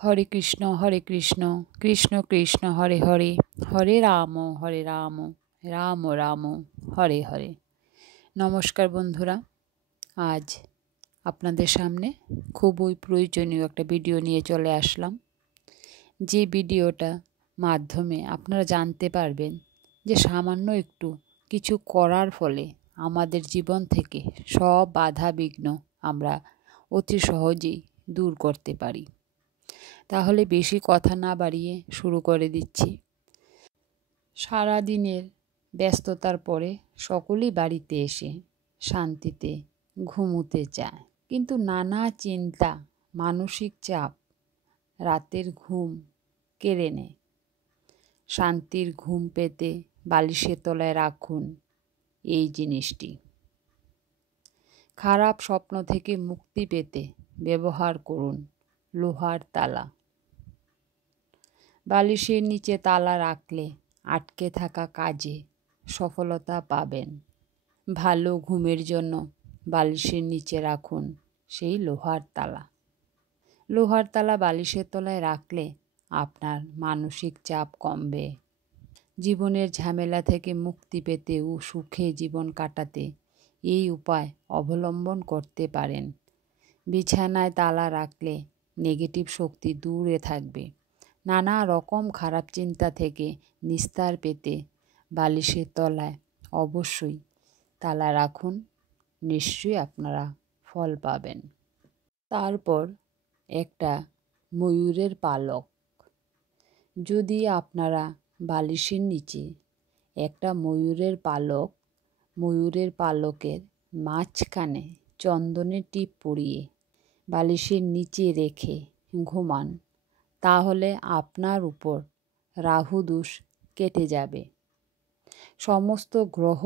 হরে কৃষ্ণ কৃষ্ণ কৃষ্ণ হরে হরে, হরে রাম রাম রাম হরে হরে। নমস্কার বন্ধুরা, আজ আপনাদের সামনে খুবই প্রয়োজনীয় একটা ভিডিও নিয়ে চলে আসলাম। যে ভিডিওটা মাধ্যমে আপনারা জানতে পারবেন যে সামান্য একটু কিছু করার ফলে আমাদের জীবন থেকে সব বাধা বিঘ্ন আমরা অতি সহজেই দূর করতে পারি। তাহলে বেশি কথা না বাড়িয়ে শুরু করে দিচ্ছি। সারা দিনের ব্যস্ততার পরে সকলেই বাড়িতে এসে শান্তিতে ঘুমোতে চায়, কিন্তু নানা চিন্তা, মানসিক চাপ রাতের ঘুম কেড়ে নেয়। শান্তির ঘুম পেতে বালিশের তলায় রাখুন এই জিনিসটি। খারাপ স্বপ্ন থেকে মুক্তি পেতে ব্যবহার করুন লোহার তালা। বালিশের নিচে তালা রাখলে আটকে থাকা কাজে সফলতা পাবেন। ভালো ঘুমের জন্য বালিশের নিচে রাখুন সেই লোহার তালা। লোহার তালা বালিশের তলায় রাখলে আপনার মানসিক চাপ কমবে। জীবনের ঝামেলা থেকে মুক্তি পেতে ও সুখে জীবন কাটাতে এই উপায় অবলম্বন করতে পারেন। বিছানায় তালা রাখলে নেগেটিভ শক্তি দূরে থাকবে। নানা রকম খারাপ চিন্তা থেকে নিস্তার পেতে বালিশের তলায় অবশ্যই তালা রাখুন, নিশ্চয়ই আপনারা ফল পাবেন। তারপর একটা ময়ূরের পালক। যদি আপনারা বালিশের নিচে একটা ময়ূরের পালকের মাঝখানে চন্দনের টিপ পরিয়ে বালিশের নিচে রেখে ঘুমান, তাহলে আপনার উপর রাহু দোষ কেটে যাবে, সমস্ত গ্রহ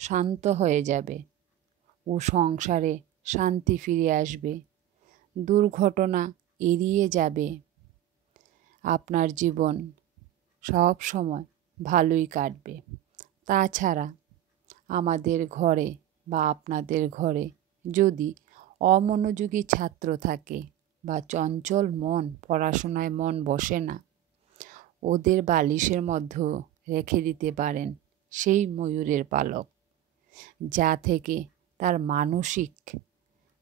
শান্ত হয়ে যাবে ও সংসারে শান্তি ফিরে আসবে, দুর্ঘটনা এড়িয়ে যাবে, আপনার জীবন সব সময় ভালোই কাটবে। তাছাড়া আমাদের ঘরে বা আপনাদের ঘরে যদি অমনোযোগী ছাত্র থাকে বা চঞ্চল মন, পড়াশোনায় মন বসে না, ওদের বালিশের মধ্যেও রেখে দিতে পারেন সেই ময়ূরের পালক, যা থেকে তার মানসিক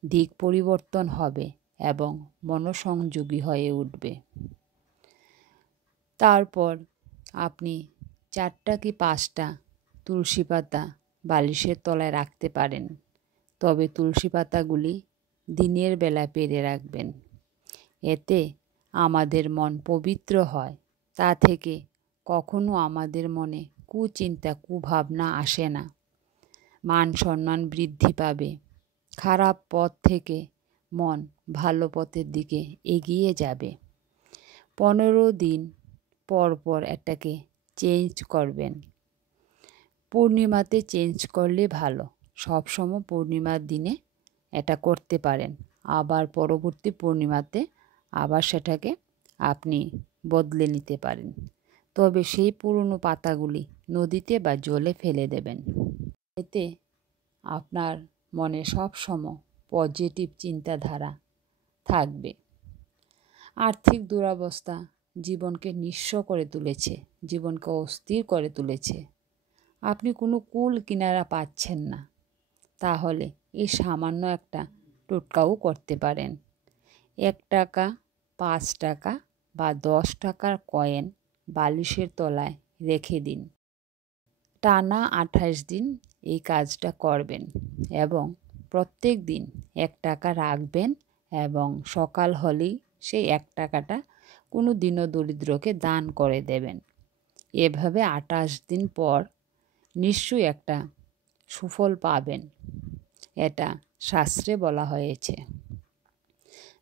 দিক পরিবর্তন হবে এবং মনোসংযোগী হয়ে উঠবে। তারপর আপনি 4টা কি 5টা তুলসী পাতা বালিশের তলায় রাখতে পারেন, তবে তুলসী পাতাগুলি দিনের বেলা পেরে রাখবেন। এতে আমাদের মন পবিত্র হয়, তা থেকে কখনো আমাদের মনে কুচিন্তা, কুভাবনা আসে না। মান সম্মান বৃদ্ধি পাবে, খারাপ পথ থেকে মন ভালো পথের দিকে এগিয়ে যাবে। 15 দিন পর পর এটাকে চেঞ্জ করবেন। পূর্ণিমাতে চেঞ্জ করলে ভালো, সবসময় পূর্ণিমার দিনে এটা করতে পারেন, আবার পরবর্তী পূর্ণিমাতে আবার সেটাকে আপনি বদলে নিতে পারেন। তবে সেই পুরনো পাতাগুলি নদীতে বা জলে ফেলে দেবেন। এতে আপনার মনে সবসময় পজিটিভ চিন্তাধারা থাকবে। আর্থিক দুরবস্থা জীবনকে নিঃস্ব করে তুলেছে, জীবনকে অস্থির করে তুলেছে, আপনি কোনো কুল কিনারা পাচ্ছেন না, তাহলে এই সামান্য একটা টোটকাও করতে পারেন। 1 টাকা, 5 টাকা বা 10 টাকার কয়েন বালিশের তলায় রেখে দিন। টানা 28 দিন এই কাজটা করবেন এবং প্রত্যেক দিন 1 টাকা রাখবেন এবং সকাল হলেই সেই 1 টাকাটা কোনো দীনদরিদ্রকে দান করে দেবেন। এভাবে 28 দিন পর নিশ্চয়ই একটা সুফল পাবেন, এটা শাস্ত্রে বলা হয়েছে।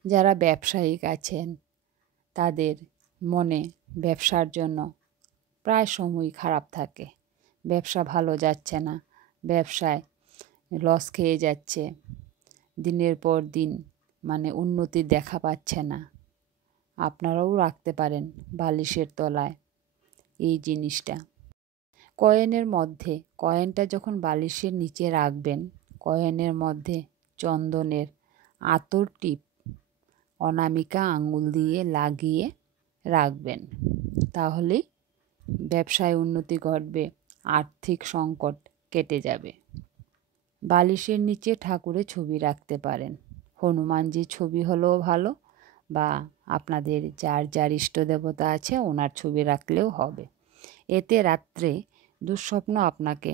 যারা ব্যবসায়িক আছেন তাদের মনে ব্যবসার জন্য প্রায় সময়ই খারাপ থাকে, ব্যবসা ভালো যাচ্ছে না, ব্যবসায় লস খেয়ে যাচ্ছে, দিনের পর দিন উন্নতি দেখা পাচ্ছে না, আপনারাও রাখতে পারেন বালিশের তলায় এই জিনিসটা। কয়েনটা যখন বালিশের নিচে রাখবেন, কয়েনের মধ্যে চন্দনের আতর টিপ অনামিকা আঙুল দিয়ে লাগিয়ে রাখবেন। তাহলেই ব্যবসায় উন্নতি ঘটবে, আর্থিক সংকট কেটে যাবে। বালিশের নিচে ঠাকুরের ছবি রাখতে পারেন। হনুমানজির ছবি হলেও ভালো, বা আপনাদের যার যার ইষ্ট দেবতা আছে ওনার ছবি রাখলেও হবে। এতে রাত্রে দুঃস্বপ্ন আপনাকে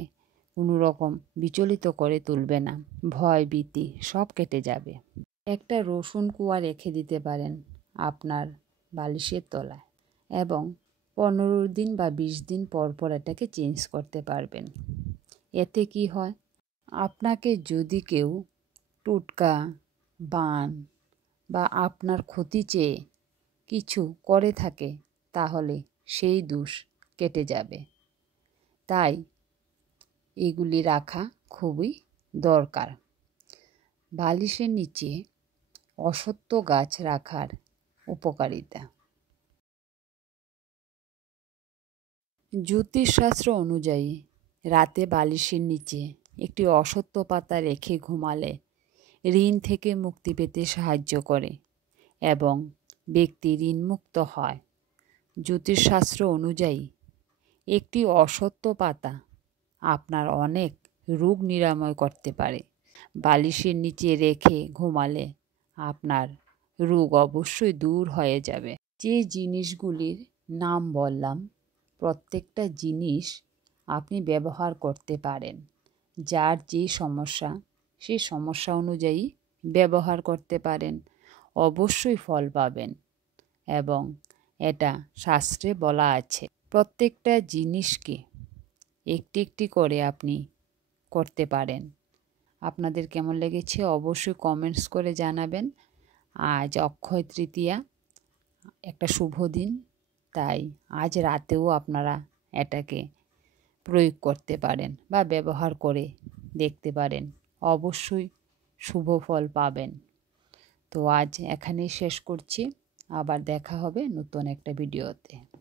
কোনো রকম বিচলিত করে তুলবে না, ভয় ভীতি সব কেটে যাবে। একটা রসুন কোয়া রেখে দিতে পারেন আপনার বালিশের তলায়, এবং 15 দিন বা 20 দিন পর পর এটাকে চেঞ্জ করতে পারবেন। এতে কি হয়, আপনাকে যদি কেউ টুটকা, বান বা আপনার ক্ষতি চেয়ে কিছু করে থাকে, তাহলে সেই দোষ কেটে যাবে। তাই এগুলি রাখা খুবই দরকার। বালিশের নিচে অশ্বত্থ গাছ রাখার উপকারিতা। জ্যোতিষশাস্ত্র অনুযায়ী রাতে বালিশের নিচে একটি অশ্বত্থ পাতা রেখে ঘুমালে ঋণ থেকে মুক্তি পেতে সাহায্য করে এবং ব্যক্তি ঋণমুক্ত হয়। জ্যোতিষশাস্ত্র অনুযায়ী একটি অশ্বত্থ পাতা আপনার অনেক রোগ নিরাময় করতে পারে। বালিশের নিচে রেখে ঘুমালে আপনার রোগ অবশ্যই দূর হয়ে যাবে। যে জিনিসগুলির নাম বললাম, প্রত্যেকটা জিনিস আপনি ব্যবহার করতে পারেন। যার যে সমস্যা, সেই সমস্যা অনুযায়ী ব্যবহার করতে পারেন, অবশ্যই ফল পাবেন। এবং এটা শাস্ত্রে বলা আছে, প্রত্যেকটা জিনিসকে একটি একটি করে আপনি করতে পারেন। আপনাদের কেমন লেগেছে অবশ্যই কমেন্টস করে জানাবেন। আজ অক্ষয় তৃতীয়া, একটা শুভ দিন, তাই আজ রাতেও আপনারা এটাকে প্রয়োগ করতে পারেন বা ব্যবহার করে দেখতে পারেন, অবশ্যই শুভ ফল পাবেন। তো আজ এখানেই শেষ করছি, আবার দেখা হবে নতুন একটা ভিডিওতে।